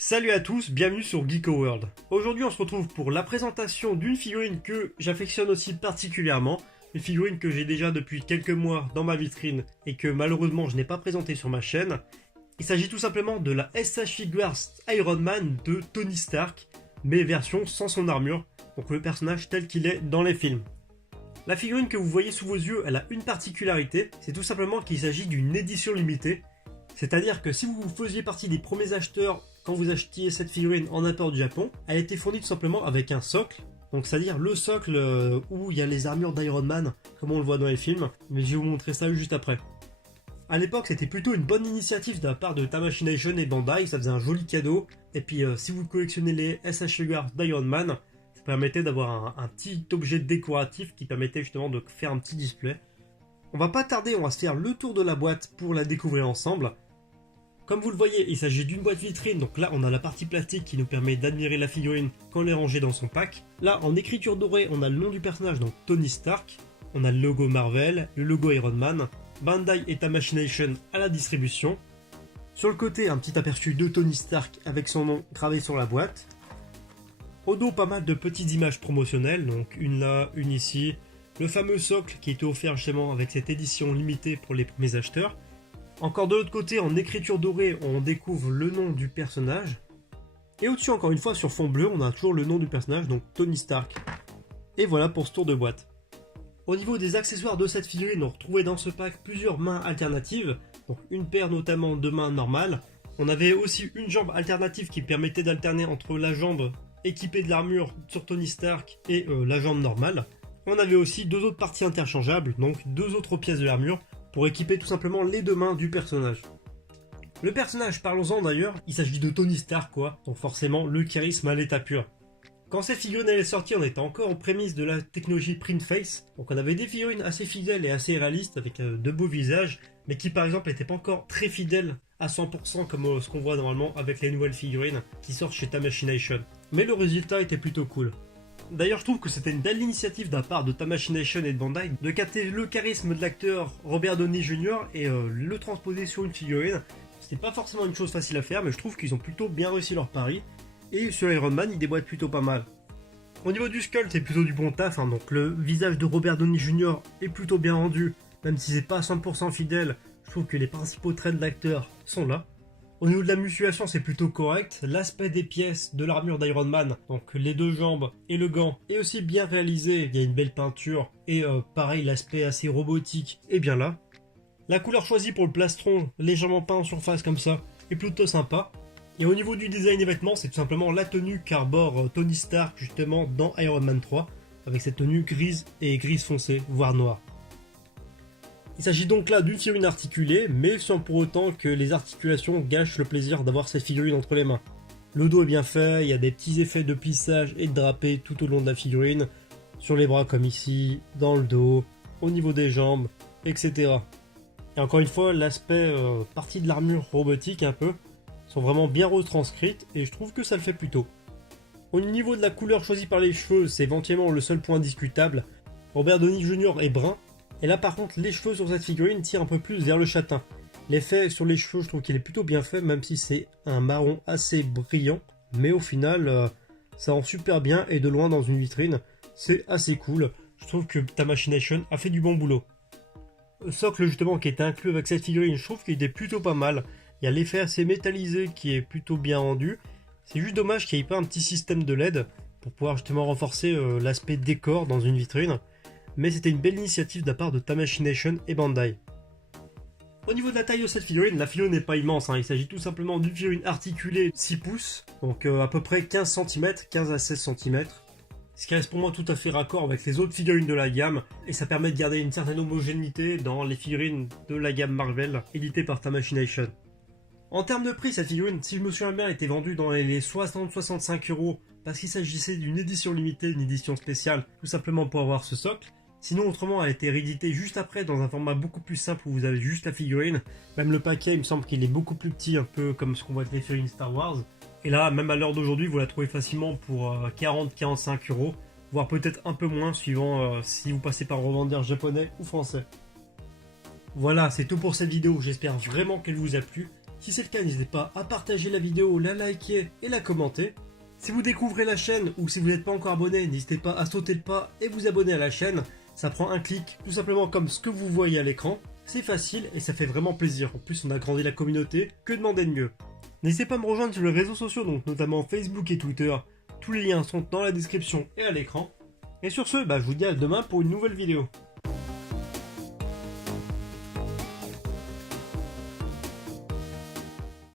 Salut à tous, bienvenue sur Geeko World. Aujourd'hui on se retrouve pour la présentation d'une figurine que j'affectionne aussi particulièrement, une figurine que j'ai déjà depuis quelques mois dans ma vitrine et que malheureusement je n'ai pas présentée sur ma chaîne. Il s'agit tout simplement de la SH Figures Iron Man de Tony Stark, mais version sans son armure, donc le personnage tel qu'il est dans les films. La figurine que vous voyez sous vos yeux, elle a une particularité, c'est tout simplement qu'il s'agit d'une édition limitée. C'est-à-dire que si vous faisiez partie des premiers acheteurs quand vous achetiez cette figurine en import du Japon, elle était fournie tout simplement avec un socle. Donc c'est-à-dire le socle où il y a les armures d'Iron Man, comme on le voit dans les films, mais je vais vous montrer ça juste après. A l'époque, c'était plutôt une bonne initiative de la part de Tamashii Nation et Bandai, ça faisait un joli cadeau. Et puis si vous collectionnez les SH Figures d'Iron Man, ça permettait d'avoir un petit objet décoratif qui permettait justement de faire un petit display. On va pas tarder, on va se faire le tour de la boîte pour la découvrir ensemble. Comme vous le voyez, il s'agit d'une boîte vitrine, donc là on a la partie plastique qui nous permet d'admirer la figurine quand elle est rangée dans son pack. Là en écriture dorée, on a le nom du personnage, donc Tony Stark. On a le logo Marvel, le logo Iron Man, Bandai et Tamashii Nation à la distribution. Sur le côté, un petit aperçu de Tony Stark avec son nom gravé sur la boîte. Au dos, pas mal de petites images promotionnelles, donc une là, une ici. Le fameux socle qui était offert justement avec cette édition limitée pour les premiers acheteurs. Encore de l'autre côté, en écriture dorée, on découvre le nom du personnage. Et au-dessus, encore une fois, sur fond bleu, on a toujours le nom du personnage, donc Tony Stark. Et voilà pour ce tour de boîte. Au niveau des accessoires de cette figurine, on retrouvait dans ce pack plusieurs mains alternatives. Donc une paire notamment de mains normales. On avait aussi une jambe alternative qui permettait d'alterner entre la jambe équipée de l'armure sur Tony Stark et la jambe normale. On avait aussi deux autres parties interchangeables, donc deux autres pièces de l'armure, pour équiper tout simplement les deux mains du personnage. Le personnage, parlons-en d'ailleurs, il s'agit de Tony Stark quoi, donc forcément le charisme à l'état pur. Quand cette figurine est sortie, on était encore en prémisse de la technologie print face, donc on avait des figurines assez fidèles et assez réalistes avec de beaux visages, mais qui par exemple n'étaient pas encore très fidèles à 100% comme ce qu'on voit normalement avec les nouvelles figurines qui sortent chez Tamashii Nation. Mais le résultat était plutôt cool. D'ailleurs, je trouve que c'était une belle initiative de la part de Tamashii Nation et de Bandai de capter le charisme de l'acteur Robert Downey Jr. et le transposer sur une figurine. C'était pas forcément une chose facile à faire, mais je trouve qu'ils ont plutôt bien réussi leur pari. Et sur Iron Man, ils déboîtent plutôt pas mal. Au niveau du sculpt, c'est plutôt du bon taf, hein, donc le visage de Robert Downey Jr. est plutôt bien rendu, même si c'est pas 100% fidèle. Je trouve que les principaux traits de l'acteur sont là. Au niveau de la musculation, c'est plutôt correct. L'aspect des pièces de l'armure d'Iron Man, donc les deux jambes et le gant, est aussi bien réalisé. Il y a une belle peinture et pareil, l'aspect assez robotique est bien là. La couleur choisie pour le plastron, légèrement peint en surface comme ça, est plutôt sympa. Et au niveau du design des vêtements, c'est tout simplement la tenue qu'arbore Tony Stark justement dans Iron Man 3, avec cette tenue grise et grise foncée, voire noire. Il s'agit donc là d'une figurine articulée, mais sans pour autant que les articulations gâchent le plaisir d'avoir cette figurine entre les mains. Le dos est bien fait, il y a des petits effets de plissage et de drapé tout au long de la figurine, sur les bras comme ici, dans le dos, au niveau des jambes, etc. Et encore une fois, l'aspect partie de l'armure robotique un peu, sont vraiment bien retranscrites et je trouve que ça le fait plutôt. Au niveau de la couleur choisie par les cheveux, c'est éventuellement le seul point discutable. Robert Downey Jr. est brun. Et là par contre les cheveux sur cette figurine tirent un peu plus vers le châtain. L'effet sur les cheveux je trouve qu'il est plutôt bien fait même si c'est un marron assez brillant. Mais au final ça rend super bien et de loin dans une vitrine c'est assez cool. Je trouve que Tamashii Nation a fait du bon boulot. Le socle justement qui est inclus avec cette figurine je trouve qu'il était plutôt pas mal. Il y a l'effet assez métallisé qui est plutôt bien rendu. C'est juste dommage qu'il n'y ait pas un petit système de LED pour pouvoir justement renforcer l'aspect décor dans une vitrine. Mais c'était une belle initiative de la part de Tamashii Nation et Bandai. Au niveau de la taille de cette figurine, la figurine n'est pas immense, hein. Il s'agit tout simplement d'une figurine articulée 6 pouces, donc à peu près 15 cm, 15 à 16 cm. Ce qui reste pour moi tout à fait raccord avec les autres figurines de la gamme, et ça permet de garder une certaine homogénéité dans les figurines de la gamme Marvel, éditées par Tamashii Nation. En termes de prix, cette figurine, si je me souviens bien, était vendue dans les 60-65 €, parce qu'il s'agissait d'une édition limitée, une édition spéciale, tout simplement pour avoir ce socle. Sinon, autrement, elle a été rééditée juste après dans un format beaucoup plus simple où vous avez juste la figurine. Même le paquet, il me semble qu'il est beaucoup plus petit, un peu comme ce qu'on voit avec les figurines Star Wars. Et là, même à l'heure d'aujourd'hui, vous la trouvez facilement pour 40-45 €, voire peut-être un peu moins, suivant si vous passez par un revendeur japonais ou français. Voilà, c'est tout pour cette vidéo. J'espère vraiment qu'elle vous a plu. Si c'est le cas, n'hésitez pas à partager la vidéo, la liker et la commenter. Si vous découvrez la chaîne ou si vous n'êtes pas encore abonné, n'hésitez pas à sauter le pas et vous abonner à la chaîne. Ça prend un clic, tout simplement comme ce que vous voyez à l'écran. C'est facile et ça fait vraiment plaisir. En plus, on a grandi la communauté, que demander de mieux? N'hésitez pas à me rejoindre sur les réseaux sociaux, donc notamment Facebook et Twitter. Tous les liens sont dans la description et à l'écran. Et sur ce, je vous dis à demain pour une nouvelle vidéo.